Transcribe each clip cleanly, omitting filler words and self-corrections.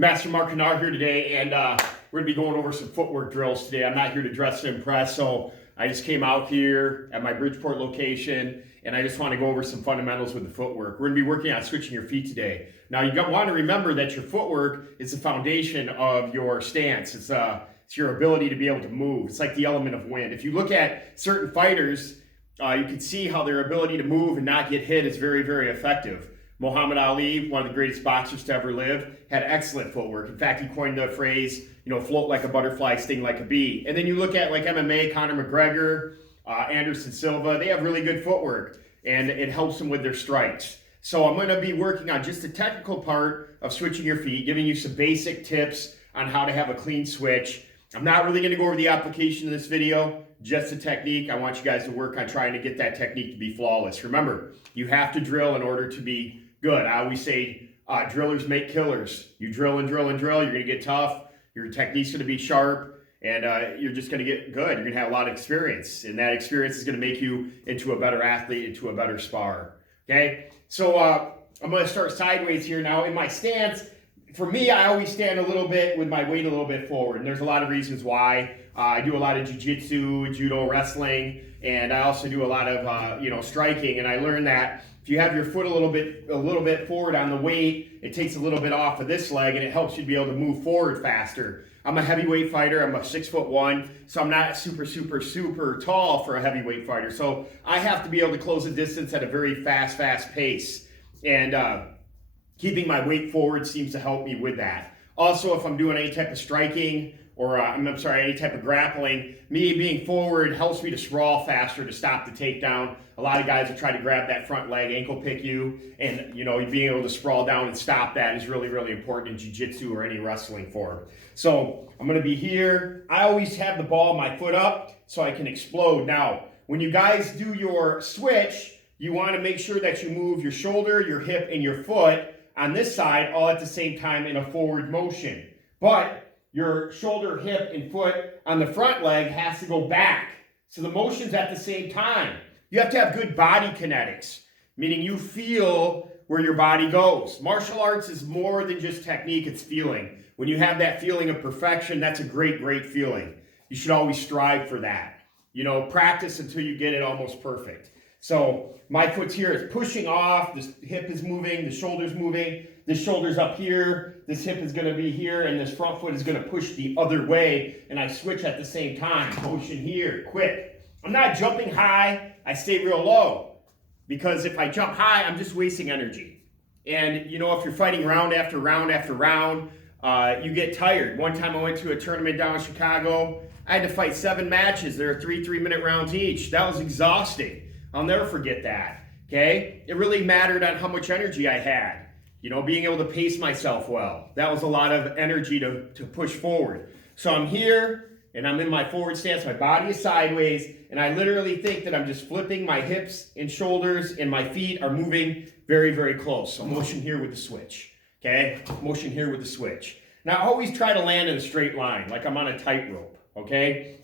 Master Mark Kanaar here today, and we're going to be going over some footwork drills today. I'm not here to dress to impress, so I just came out here at my Bridgeport location, and I just want to go over some fundamentals with the footwork. We're going to be working on switching your feet today. Now, you want to remember that your footwork is the foundation of your stance. It's your ability to be able to move. It's like the element of wind. If you look at certain fighters, you can see how their ability to move and not get hit is very, very effective. Muhammad Ali, one of the greatest boxers to ever live, had excellent footwork. In fact, he coined the phrase, float like a butterfly, sting like a bee. And then you look at like MMA, Conor McGregor, Anderson Silva, they have really good footwork, and it helps them with their strikes. So I'm going to be working on just the technical part of switching your feet, giving you some basic tips on how to have a clean switch. I'm not really going to go over the application of this video, just the technique. I want you guys to work on trying to get that technique to be flawless. Remember, you have to drill in order to be good. I always say drillers make killers. You drill and drill and drill, you're going to get tough, your technique's going to be sharp, and you're just going to get good. You're going to have a lot of experience, and that experience is going to make you into a better athlete, into a better spar. Okay? So I'm going to start sideways here now. In my stance, for me, I always stand a little bit with my weight a little bit forward, and there's a lot of reasons why. I do a lot of jiu-jitsu, judo, wrestling, and I also do a lot of striking, and I learned that if you have your foot a little bit forward on the weight, it takes a little bit off of this leg, and it helps you to be able to move forward faster. I'm a heavyweight fighter. I'm a 6'1", so I'm not super tall for a heavyweight fighter. So I have to be able to close the distance at a very fast pace, and keeping my weight forward seems to help me with that. Also, if I'm doing any type of striking or any type of grappling, me being forward helps me to sprawl faster to stop the takedown. A lot of guys will try to grab that front leg, ankle pick you, and being able to sprawl down and stop that is really, really important in jiu-jitsu or any wrestling form. So I'm gonna be here. I always have the ball of my foot up so I can explode. Now, when you guys do your switch, you wanna make sure that you move your shoulder, your hip, and your foot on this side all at the same time in a forward motion. But your shoulder, hip, and foot on the front leg has to go back. So the motion's at the same time. You have to have good body kinetics, meaning you feel where your body goes. Martial arts is more than just technique, it's feeling. When you have that feeling of perfection, that's a great feeling. You should always strive for that. Practice until you get it almost perfect. So my foot's here, it's pushing off, this hip is moving, the shoulder's moving, this shoulder's up here, this hip is gonna be here, and this front foot is gonna push the other way, and I switch at the same time. Motion here, quick. I'm not jumping high, I stay real low, because if I jump high, I'm just wasting energy. And if you're fighting round after round after round, you get tired. One time I went to a tournament down in Chicago, I had to fight 7 matches. There are 3-minute rounds each. That was exhausting. I'll never forget that, okay? It really mattered on how much energy I had. Being able to pace myself well. That was a lot of energy to push forward. So I'm here, and I'm in my forward stance. My body is sideways, and I literally think that I'm just flipping my hips and shoulders, and my feet are moving very close. So motion here with the switch, okay? Motion here with the switch. Now, I always try to land in a straight line, like I'm on a tightrope, okay?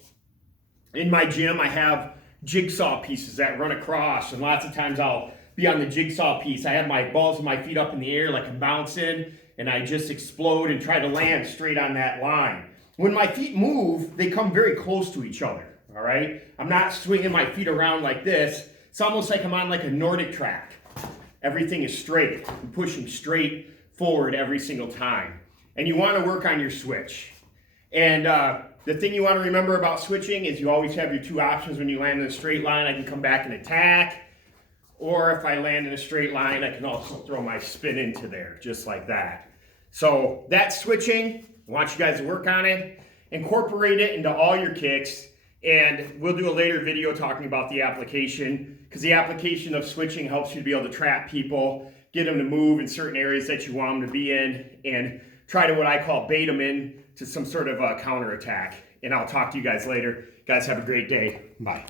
In my gym, I have jigsaw pieces that run across, and lots of times I'll be on the jigsaw piece. I have my balls of my feet up in the air like I'm bouncing, and I just explode and try to land straight on that line. When my feet move, they come very close to each other, all right? I'm not swinging my feet around like this. It's almost like I'm on like a Nordic track. Everything is straight. I'm pushing straight forward every single time. And you want to work on your switch. And the thing you want to remember about switching is you always have your 2 options. When you land in a straight line, I can come back and attack. Or if I land in a straight line, I can also throw my spin into there, just like that. So that's switching. I want you guys to work on it. Incorporate it into all your kicks. And we'll do a later video talking about the application, because the application of switching helps you to be able to trap people, get them to move in certain areas that you want them to be in, and try to what I call bait them in to some sort of a counterattack. And I'll talk to you guys later. Guys, have a great day. Bye.